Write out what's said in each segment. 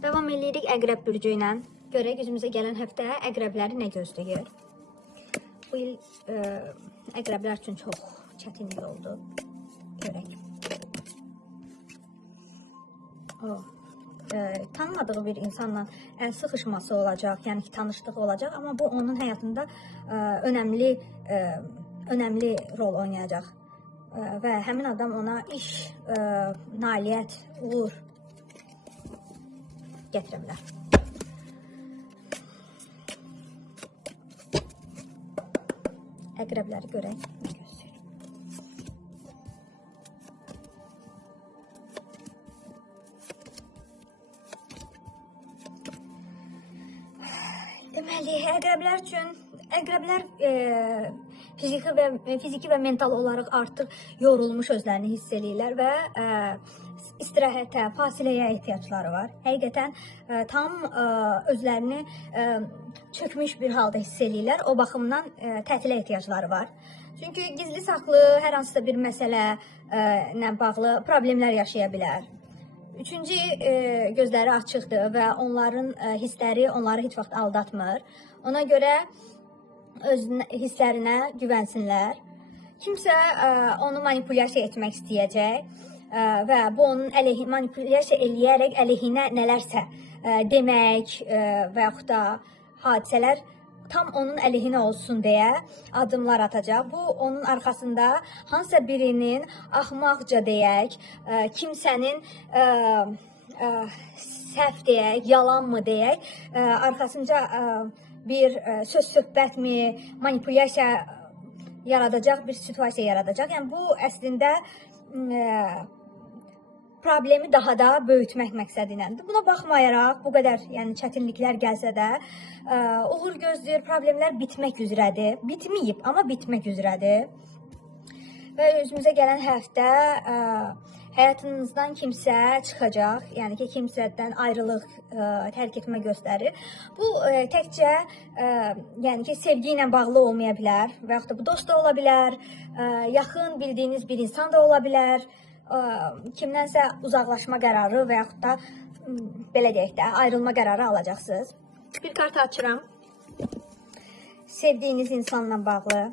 Davam edirik Əqrəb bürcü ilə. Görək üzümüzə gələn həftə əqrəbləri nə gözləyir. Bu il əqrəblər üçün çox çətin il oldu. Görək. Tanımadığı bir insanla əl sıxışması olacaq, yəni ki, tanışlığı olacaq, amma bu onun həyatında önəmli rol oynayacaq. Və həmin adam ona iş, nailiyyət, uğur gətirə bilər. Əqrəbləri görək. Deməli, əqrəblər fiziki və mental olaraq artıq yorulmuş özlərini hiss edirlər və istirahətə, fasiləyə ehtiyacları var. Həqiqətən tam özlərini çökmüş bir halda hiss edirlər. O baxımdan tətilə ehtiyacları var. Çünki gizli saxlı hər hansısa bir məsələ ilə bağlı problemlər yaşaya bilər. Üçüncü, gözləri açıqdır və onların hissləri onları heç vaxt aldatmır. Ona görə öz hisslərinə güvənsinlər. Kimsə onu manipulyasiya etmək istəyəcək və bu onun manipulyasiya eləyərək əleyhinə nələrsə demək və yaxud da hadisələr tam onun əleyhinə olsun deyə addımlar atacaq. Bu, onun arxasında hansısa birinin axmaqca deyək, kimsənin səhv deyək, yalan mı deyək, arxasınca bir söz-söhbətmi, manipulyasiya yaradacaq bir situasiya yaradacaq. Yəni, bu əslində problemi daha da böyütmək məqsədi iləndir. Buna baxmayaraq, bu qədər çətinliklər gəlsə də, uğur gözləyir, problemlər bitmək üzrədir. Bitməyib, amma bitmək üzrədir. Və özümüzə gələn həftə həyatınızdan kimsə çıxacaq, yəni ki, kimsədən ayrılıq, tərk etmə göstərir. Bu, təkcə sevgi ilə bağlı olmaya bilər və yaxud da bu dost da ola bilər, yaxın bildiyiniz bir insan da ola bilər, kimdənsə uzaqlaşma qərarı və yaxud da belə deyək də, ayrılma qərarı alacaqsınız. Bir kart açıram. Sevdiyiniz insanla bağlı.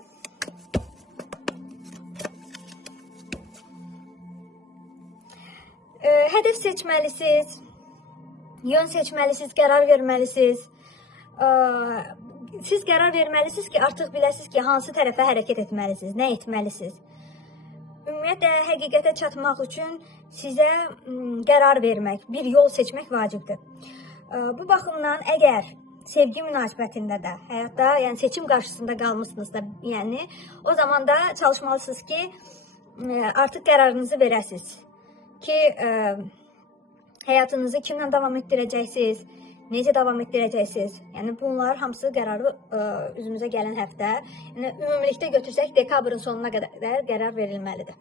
Hədəf seçməlisiniz, yön seçməlisiniz, qərar verməlisiniz. Siz qərar verməlisiniz ki, artıq biləsiniz ki, hansı tərəfə hərəkət etməlisiniz, nə etməlisiniz. Ümumiyyətlə, həqiqətə çatmaq üçün sizə qərar vermək, bir yol seçmək vacibdir. Bu baxımdan, əgər sevgi münasibətində də, həyatda, yəni seçim qarşısında qalmışsınızsa, yəni, o zaman da çalışmalısınız ki, artıq qərarınızı verəsiniz. Ki, həyatınızı kimlə davam etdirəcəksiniz, necə davam etdirəcəksiniz. Yəni, bunlar hamısı qərarı üzümüzə gələn həftə. Yəni, ümumilikdə götürsək, dekabrın sonuna qədər qərar verilməlidir.